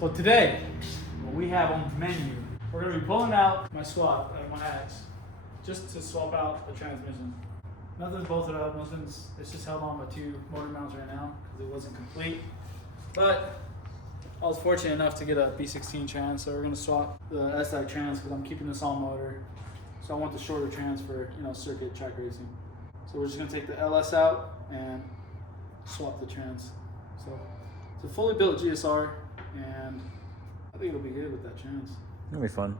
So today, what we have on the menu, we're going to be pulling out my swap, like my axe, just to swap out the transmission. Nothing's bolted up, it's just held on by 2 motor mounts right now because it wasn't complete. But I was fortunate enough to get a B16 trans, so we're going to swap the SI trans because I'm keeping this all motor. So I want the shorter trans for, circuit track racing. So we're just going to take the LS out and swap the trans. So it's a fully built GSR, and I think it'll be good with that trans. It'll be fun.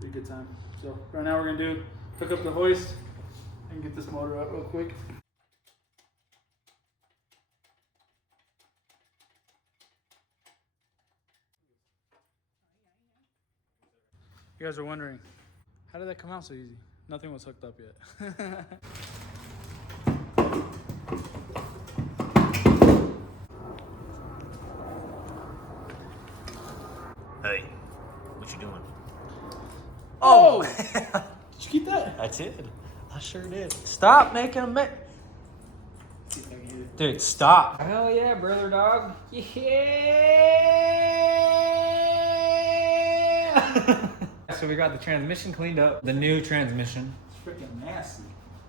Be a good time. So right now we're gonna pick up the hoist and get this motor out real quick. You guys are wondering, how did that come out so easy? Nothing was hooked up yet. Hey, what you doing? Oh! Did you keep that? I did. I sure did. Stop making a mess. Dude, stop. Hell yeah, brother dog. Yeah. So we got the transmission cleaned up. The new transmission. It's freaking nasty.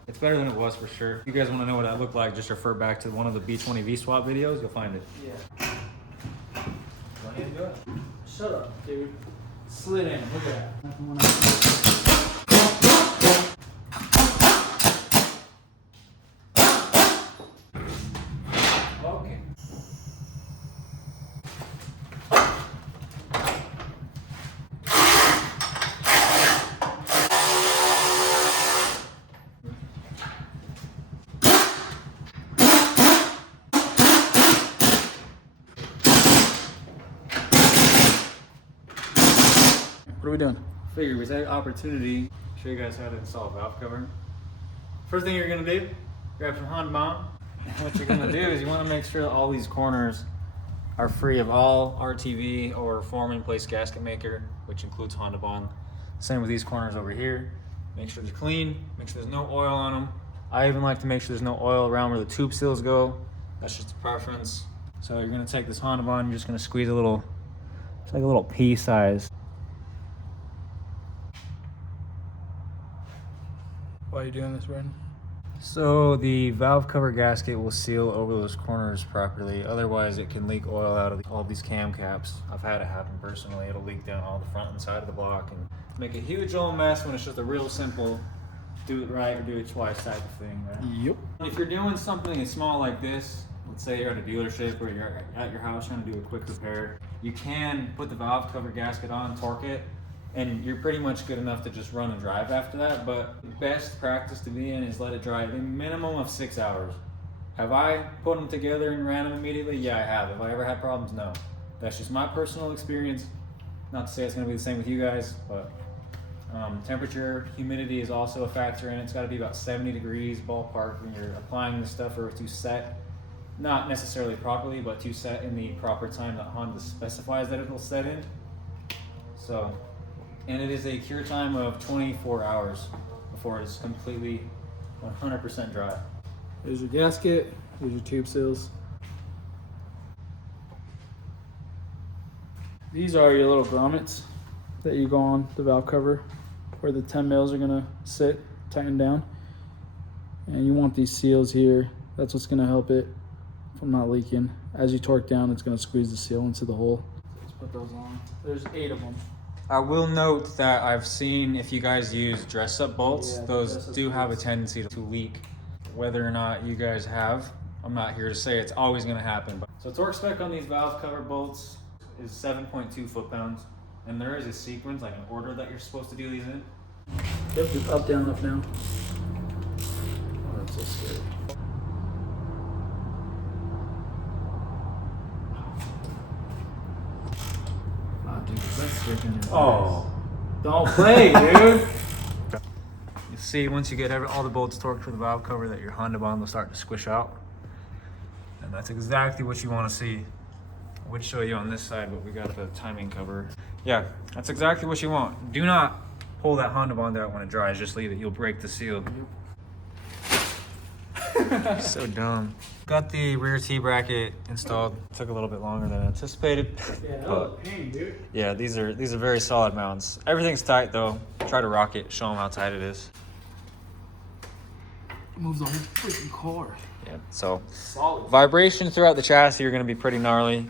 It's better than it was for sure. If you guys want to know what that looked like, just refer back to one of the B20 swap videos. You'll find it. Yeah. Go ahead and do it. Shut up, dude. Slid in. Look at that. Okay. What are we doing? Figured we had an opportunity. Show you guys how to install a valve cover. First thing you're gonna do, grab some Honda bomb. What you're gonna do is you want to make sure that all these corners are free of all RTV or form in place gasket maker, which includes Honda bond. Same with these corners over here. Make sure they're clean. Make sure there's no oil on them. I even like to make sure there's no oil around where the tube seals go. That's just a preference. So you're gonna take this Honda bond. You're just gonna squeeze a little. It's like a little pea size. Why are you doing this, Brandon? So the valve cover gasket will seal over those corners properly. Otherwise it can leak oil out of all these cam caps. I've had it happen personally. It'll leak down all the front and side of the block and make a huge old mess when it's just a real simple do it right or do it twice type of thing. Right? Yep. If you're doing something small like this, let's say you're at a dealership or you're at your house trying to do a quick repair, you can put the valve cover gasket on, torque it, and you're pretty much good enough to just run and drive after that. But the best practice to be in is let it dry a minimum of 6 hours. Have I put them together and ran them immediately? Yeah, I have. Have I ever had problems? No. That's just my personal experience. Not to say it's going to be the same with you guys, but temperature, humidity is also a factor in it. It's got to be about 70 degrees ballpark when you're applying this stuff or to set, not necessarily properly, but to set in the proper time that Honda specifies that it'll set in. So. And it is a cure time of 24 hours before it's completely 100% dry. There's your gasket, there's your tube seals. These are your little grommets that you go on the valve cover where the 10 mils are gonna sit, tighten down. And you want these seals here. That's what's gonna help it from not leaking. As you torque down, it's gonna squeeze the seal into the hole. Let's put those on. There's 8 of them. I will note that I've seen if you guys use dress-up bolts, those do have a tendency to leak. Whether or not you guys have, I'm not here to say it's always going to happen. So torque spec on these valve cover bolts is 7.2 foot-pounds, and there is a sequence, like an order that you're supposed to do these in. Yep, just up, down, up, down. Oh, that's so scary. Dude, that's freaking Oh, don't play, dude. You see, once you get all the bolts torqued for the valve cover, that your Honda bond will start to squish out. And that's exactly what you want to see. I would show you on this side, but we got the timing cover. Yeah, that's exactly what you want. Do not pull that Honda bond out when it dries. Just leave it. You'll break the seal. So dumb. Got the rear T bracket installed. Took a little bit longer than anticipated. Yeah, that was a pain, dude. Yeah, these are very solid mounts. Everything's tight though. Try to rock it, show them how tight it is. It moves the whole freaking car. Yeah, so Solid. vibration throughout the chassis are going to be pretty gnarly,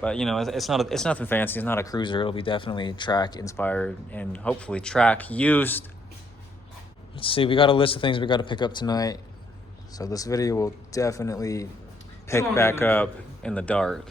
but you know it's nothing fancy. It's not a cruiser. It'll be definitely track inspired and hopefully track used. Let's see, we got a list of things we got to pick up tonight, so this video will definitely pick back up in the dark.